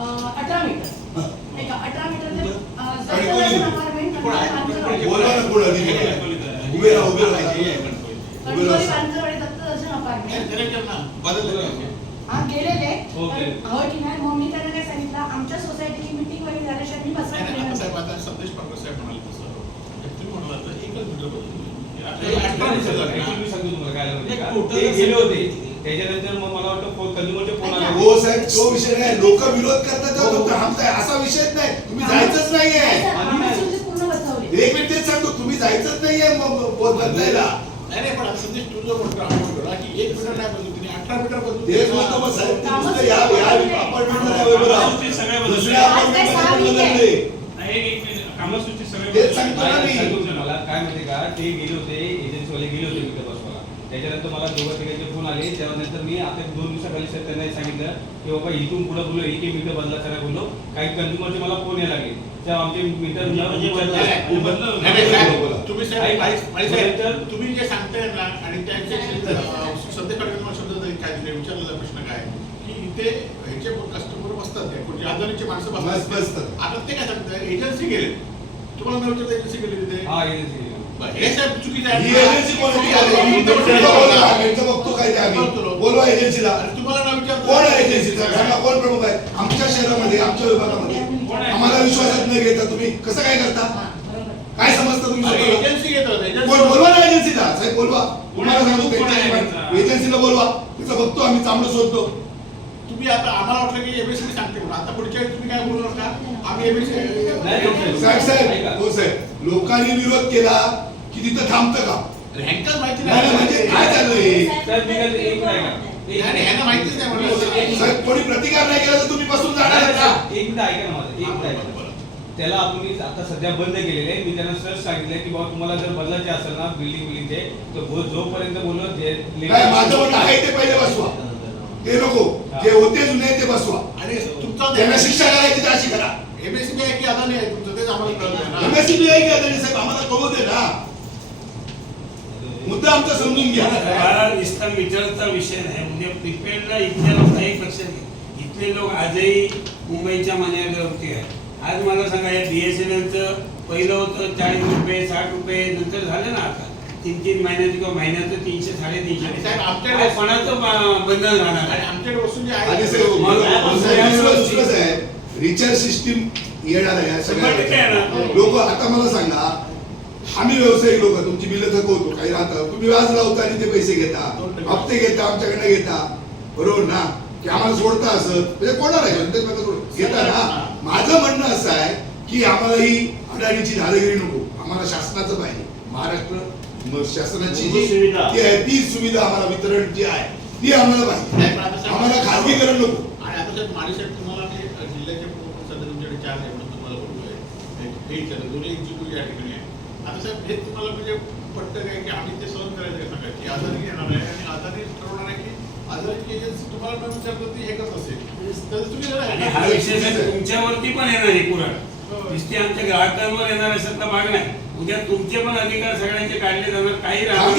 अठरा मीटर. का अठरा मीटर ते अपार्टमेंट हो की नाही मग मी त्यांना आमच्या सोसायटीची मिटिंग वगैरे झाल्याशिवाय मी बसणार संदेश पाटील साहेब म्हणाले तसं. गेले होते. त्याच्यानंतर मग मला वाटतं फोन कंझ्युमरचे फोन आले. हो साहेब तो विषय नाही लोक विरोध करतात तेव्हा तुमचा थांबताय असा विषयच नाही. तुम्ही जायचंच नाहीये. बसवले. एक मिनिट तेच सांगतो. तुम्ही जायचंच नाहीये बदलायला. नाही नाही पण संदेश तू जो म्हणतो आपण की एक मीटर नाही बदलू अठरा मीटर बदलू तेच म्हणतो मग साहेब ते नुसतं या या अपार्टमेंटला नाही. दुसऱ्या अपार्टमेंटमध्ये तेच सांगतो ना मी. तुम्हाला काय माहिती का? ते गेले होते एजन्सीवाले गेले होते विकत बसवायला. त्याच्यानंतर मला दोघं तिघांचे फोन आले. त्यानंतर मी आता दोन दिवसाखाली सर त्यांना हे सांगितलं की बाबा इथून पुढे बोललो एक एक मीटर बदला करा बोललो. काही कंझ्युमरचे मला फोन यायला लागले. तेव्हा आमचे मीटर नाही, नाही, साहेब, तुम्ही जे सांगताय ना आणि त्यांच्या तरी काय विचारलेला प्रश्न काय? की इथे ह्याचे कस्टमर बसतात आजारीचे माणसं बस- बसतात. आता ते काय सांगताय? एजन्सी गेले. तुम्हाला एजन्सी गेली तिथे? हा एजन्सी गेले. बरं, हे साहेब चुकीचं आहे. ही एजन्सी कोणाची आहे? तुम्ही तर बोलवा, बोलवा. आम्ही इथं बघतो काय ते आम्ही. बोलवा एजन्सीला. आणि तुम्हाला ना विचारतो. कोण आहे एजन्सीचा? सांगा कोण प्रमुख आहे? आमच्या शहरामध्ये आमच्या विभागामध्ये. आम्हाला विश्वासात न घेता तुम्ही कसं काय करता. काय समजता तुम्ही स्वतःला? एजन्सी घेत होते कोण एजन्सी बोलवा ना एजन्सीला साहेब बोलवा. तुम्हाला सांगतो कोण आहे? त्यांच्या एजन्सीचा? एजन्सीला बोलवा. तिचं बघतो आम्ही चांगलं शोधतो. तुम्ही आता आम्हाला वाटलं की एबीसी सांगते म्हणून. आता पुढच्या वेळी तुम्ही काय बोलू नका. आम्ही एबीसी साहेब. हो साहेब. लोकांनी विरोध केला. की तिथं थांबतं का? ह्यांकाच माहिती नाही. म्हणजे काय चाललंय? ह्यांना माहितीच नाही म्हणलं. साहेब कोणी प्रतिकार नाही केला तर तुम्ही बसून जाणार नाही, एक मिनिट ऐका ना माझं एक मिनिट ऐका. त्याला आपण आता सध्या बंद केलेले आहे. मी त्यांना सर सांगितलंय की बाबा तुम्हाला जर बदलायचे असेल ना बिल्डिंग बिल्डिंगचे तर बो- जोपर्यंत बोललो जे नाही माझं म्हणणं आहे ते पहिले बसवा. ते नको जे होते जुने ते बसवा. आणि तुमचा त्यांना शिक्षा करायची तर अशी करा. एमएससीबी आहे की अदानी आहे? तुमचं तेच आम्हाला कळत नाही ना. एमएससीबी आहे की साहेब? आम्हाला कळू दे ना. मुद्दा आमचा समजून घ्या. मला नुसता मीटरचा विषय नाही. म्हणजे प्रिपेडला इथल्या लोक एक लक्षात घ्या इथले लोक आजही मुंबईच्या मर्यादेवरती आहे आज मला सांगा या बीएसएनएलचं पहिलं होतं चाळीस रुपये साठ रुपये नंतर झालं ना आता? तीन तीन महिन्याचं किंवा महिन्याचं तीनशे साडेतीनशे कोणाचं ब- बंधन राहणार रिचार्ज सिस्टीम येणार आहे लोक आता मला सांगा आम्ही व्यावसायिक लोक तुमची बिलं थकवतो काही राहतं. तुम्ही व्याज लावता आणि ते पैसे घेता. हप्ते घेता आमच्याकडनं घेता. बरोबर ना? की आम्हाला सोडता असं? म्हणजे कोणाला घेता ना? माझं म्हणणं असं आहे की आम्हाला ही अडाणीची दादागिरी नको. आम्हाला शासनाचं पाहिजे. महाराष्ट्र शासनाची जी सुविधा. ती आहे ती सुविधा आम्हाला वितरण जी आहे ती आम्हाला पाहिजे. आम्हाला खाजगीकरण नको. तुम्हाला एक- हे साहेब हे तुम्हाला म्हणजे पटतं काय की आम्ही ते सहन करायचं का सांगा की आजारी येणार आहे आणि आजारी ठरवणार आहे की आजारी एजन्सी तुम्हाला न विचारलं ती हे असेल? तर तुम्ही आणि हा विषय तुमच्यावरती पण येणार आहे पुराण. नुसते आमच्या ग्राहकांवर येणार उद्या तुमचे पण अधिकार सगळ्यांचे काढले जाणार. काही राहणार